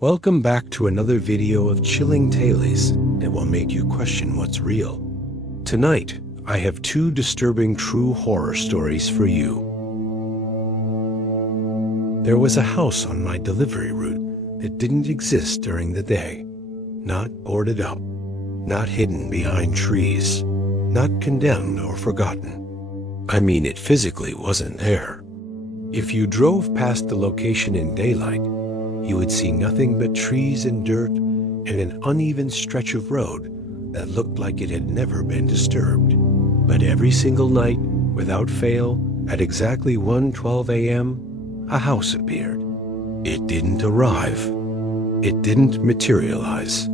Welcome back to another video of chilling tales that will make you question what's real. Tonight, I have two disturbing true horror stories for you. There was a house on my delivery route that didn't exist during the day. Not boarded up, not hidden behind trees, not condemned or forgotten. I mean, it physically wasn't there. If you drove past the location in daylight, you would see nothing but trees and dirt and an uneven stretch of road that looked like it had never been disturbed. But every single night, without fail, at exactly 1:12 a.m., a house appeared. It didn't arrive. It didn't materialize.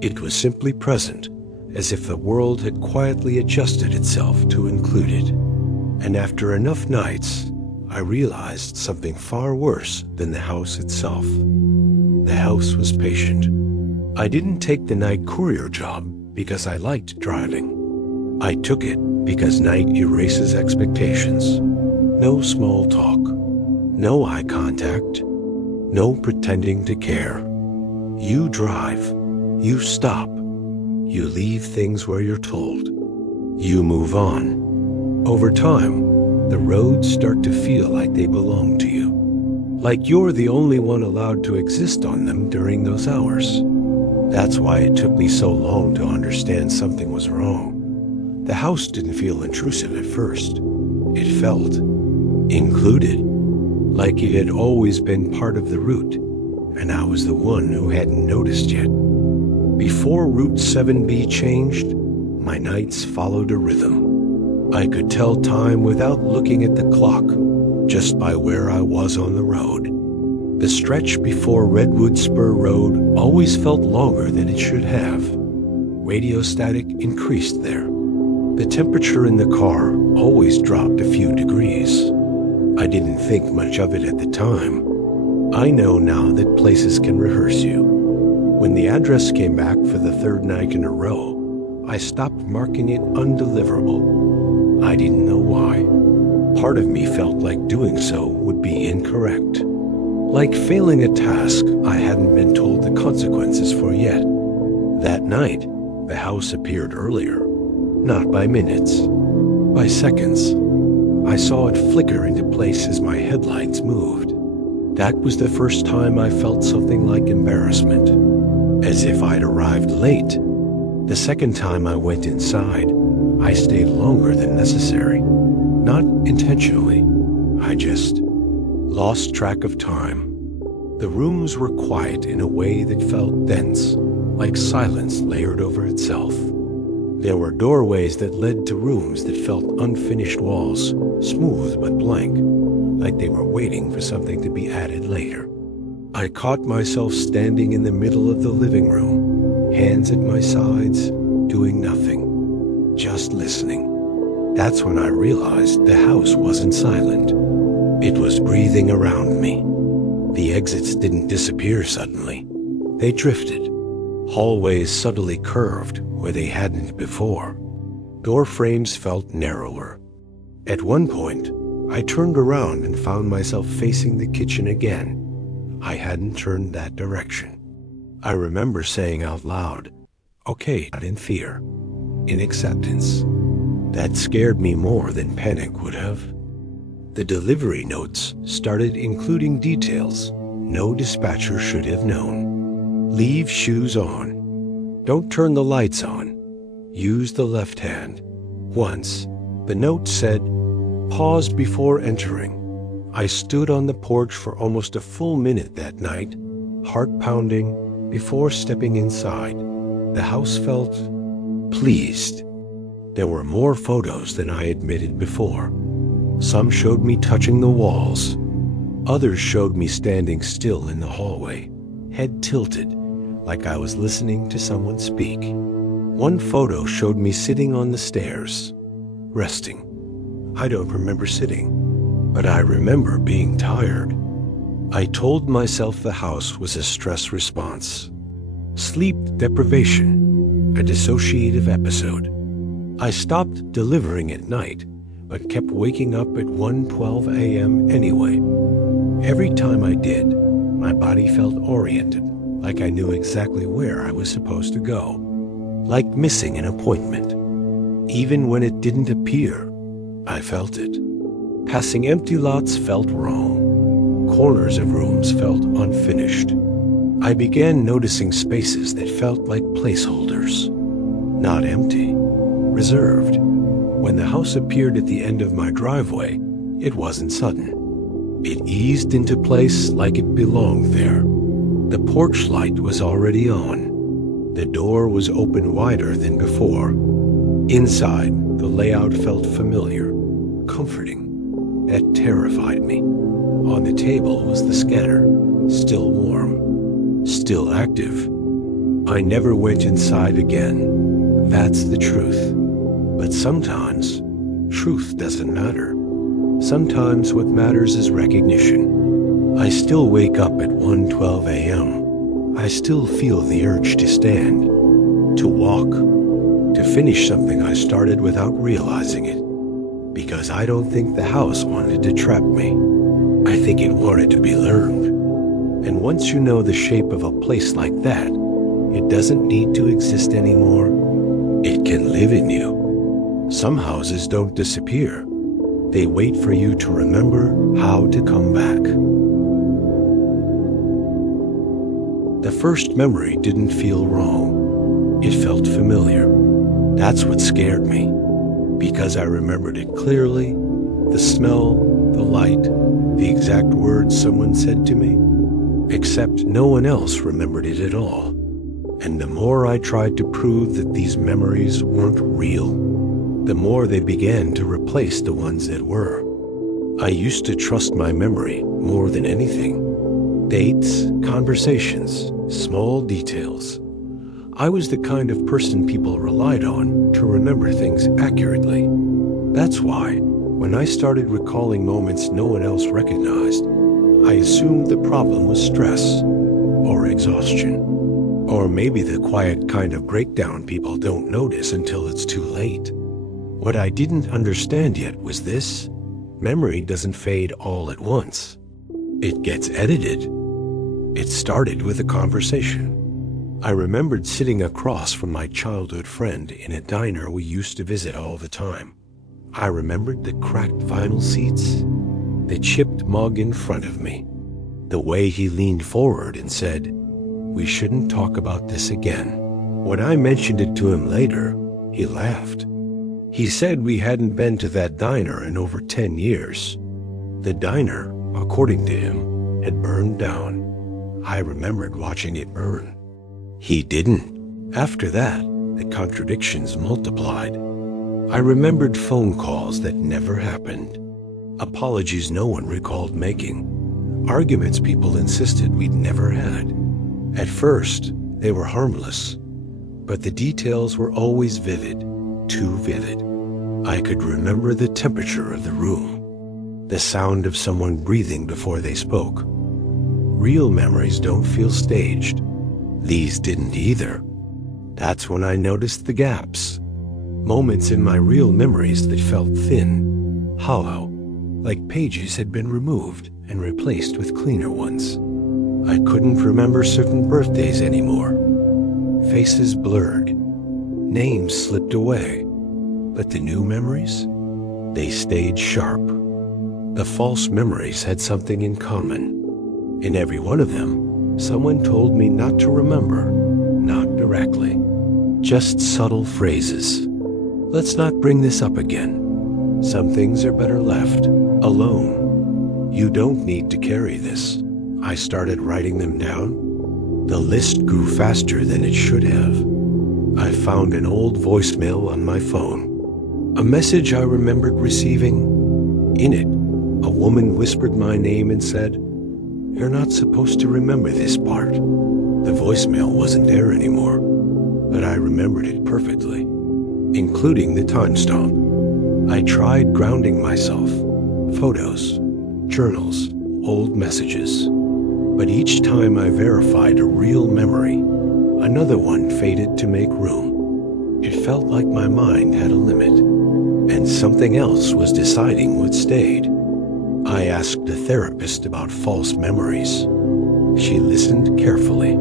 It was simply present, as if the world had quietly adjusted itself to include it. And after enough nights, I realized something far worse than the house itself. The house was patient. I didn't take the night courier job because I liked driving. I took it because night erases expectations. No small talk, no eye contact, no pretending to care. You drive, you stop, you leave things where you're told. You move on. Over time, the roads start to feel like they belong to you, like you're the only one allowed to exist on them during those hours. That's why it took me so long to understand something was wrong. The house didn't feel intrusive at first. It felt included, like it had always been part of the route, and I was the one who hadn't noticed yet. Before Route 7B changed, my nights followed a rhythm. I could tell time without looking at the clock, just by where I was on the road. The stretch before Redwood Spur Road always felt longer than it should have. Radio static increased there. The temperature in the car always dropped a few degrees. I didn't think much of it at the time. I know now that places can rehearse you. When the address came back for the third night in a row, I stopped marking it undeliverable. I didn't know why. Part of me felt like doing so would be incorrect. Like failing a task I hadn't been told the consequences for yet. That night, the house appeared earlier. Not by minutes, by seconds. I saw it flicker into place as my headlights moved. That was the first time I felt something like embarrassment, as if I'd arrived late. The second time I went inside, I stayed longer than necessary. Not intentionally. I just lost track of time. The rooms were quiet in a way that felt dense, like silence layered over itself. There were doorways that led to rooms that felt unfinished walls, smooth but blank, like they were waiting for something to be added later. I caught myself standing in the middle of the living room, hands at my sides, doing nothing, just listening. That's when I realized the house wasn't silent. It was breathing around me. The exits didn't disappear suddenly. They drifted. Hallways subtly curved where they hadn't before. Door frames felt narrower. At one point, I turned around and found myself facing the kitchen again. I hadn't turned that direction. I remember saying out loud, "Okay," not in fear, in acceptance. That scared me more than panic would have. The delivery notes started including details no dispatcher should have known. Leave shoes on. Don't turn the lights on. Use the left hand. Once, the note said, "Pause before entering." I stood on the porch for almost a full minute that night, heart pounding, before stepping inside. The house felt pleased. There were more photos than I admitted before. Some showed me touching the walls. Others showed me standing still in the hallway, head tilted, like I was listening to someone speak. One photo showed me sitting on the stairs, resting. I don't remember sitting, but I remember being tired. I told myself the house was a stress response. Sleep deprivation, a dissociative episode. I stopped delivering at night, but kept waking up at 1:12 a.m. anyway. Every time I did, My body felt oriented, like I knew exactly where I was supposed to go, like missing an appointment. Even when it didn't appear, I felt it. Passing empty lots felt wrong. Corners of rooms felt unfinished. I began noticing spaces that felt like placeholders. Not empty, reserved. When the house appeared at the end of my driveway, it wasn't sudden. It eased into place like it belonged there. The porch light was already on. The door was open wider than before. Inside, the layout felt familiar, comforting. It terrified me. On the table was the scanner, still warm, still active. I never went inside again. That's the truth. But sometimes, truth doesn't matter. Sometimes what matters is recognition. I still wake up at 1:12 a.m. I still feel the urge to stand, to walk, to finish something I started without realizing it. Because I don't think the house wanted to trap me. I think it wanted to be learned. And once you know the shape of a place like that, it doesn't need to exist anymore. It can live in you. Some houses don't disappear. They wait for you to remember how to come back. The first memory didn't feel wrong. It felt familiar. That's what scared me, because I remembered it clearly, the smell, the light, the exact words someone said to me, except no one else remembered it at all. And the more I tried to prove that these memories weren't real, the more they began to replace the ones that were. I used to trust my memory more than anything. Dates, conversations, small details. I was the kind of person people relied on to remember things accurately. That's why, when I started recalling moments no one else recognized, I assumed the problem was stress, or exhaustion, or maybe the quiet kind of breakdown people don't notice until it's too late. What I didn't understand yet was this: memory doesn't fade all at once. It gets edited. It started with a conversation. I remembered sitting across from my childhood friend in a diner we used to visit all the time. I remembered the cracked vinyl seats, the chipped mug in front of me, the way he leaned forward and said, "We shouldn't talk about this again." When I mentioned it to him later, he laughed. He said we hadn't been to that diner in over 10 years. The diner, according to him, had burned down. I remembered watching it burn. He didn't. After that, the contradictions multiplied. I remembered phone calls that never happened, apologies no one recalled making, arguments people insisted we'd never had. At first, they were harmless, but the details were always vivid, too vivid. I could remember the temperature of the room, the sound of someone breathing before they spoke. Real memories don't feel staged. These didn't either. That's when I noticed the gaps. Moments in my real memories that felt thin, hollow, like pages had been removed and replaced with cleaner ones. I couldn't remember certain birthdays anymore. Faces blurred. Names slipped away. But the new memories? They stayed sharp. The false memories had something in common. In every one of them, someone told me not to remember, not directly, just subtle phrases. Let's not bring this up again. Some things are better left alone. You don't need to carry this. I started writing them down. The list grew faster than it should have. I found an old voicemail on my phone. A message I remembered receiving. In it, a woman whispered my name and said, "You're not supposed to remember this part." The voicemail wasn't there anymore, but I remembered it perfectly, including the timestamp. I tried grounding myself. Photos, journals, old messages. But each time I verified a real memory, another one faded to make room. It felt like my mind had a limit, and something else was deciding what stayed. I asked a therapist about false memories. She listened carefully,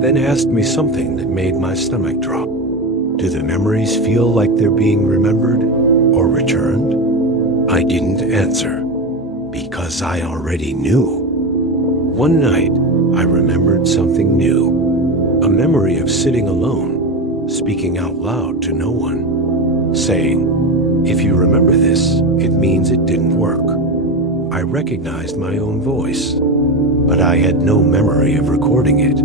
then asked me something that made my stomach drop. Do the memories feel like they're being remembered or returned? I didn't answer, because I already knew. One night, I remembered something new, a memory of sitting alone, speaking out loud to no one, saying, "If you remember this, it means it didn't work." I recognized my own voice, but I had no memory of recording it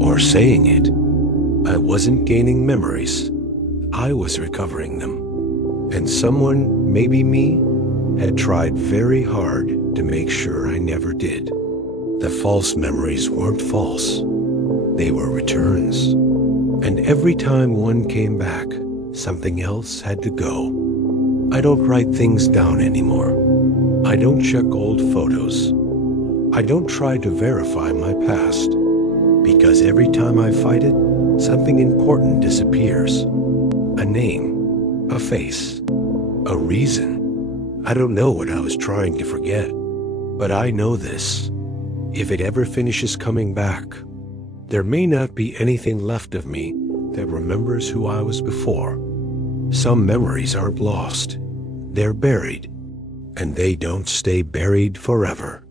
or saying it. I wasn't gaining memories. I was recovering them. And someone, maybe me, had tried very hard to make sure I never did. The false memories weren't false. They were returns. And every time one came back, something else had to go. I don't write things down anymore. I don't check old photos. I don't try to verify my past, because every time I fight it, something important disappears. A name, a face, a reason. I don't know what I was trying to forget, but I know this. If it ever finishes coming back, there may not be anything left of me that remembers who I was before. Some memories aren't lost. They're buried, and they don't stay buried forever.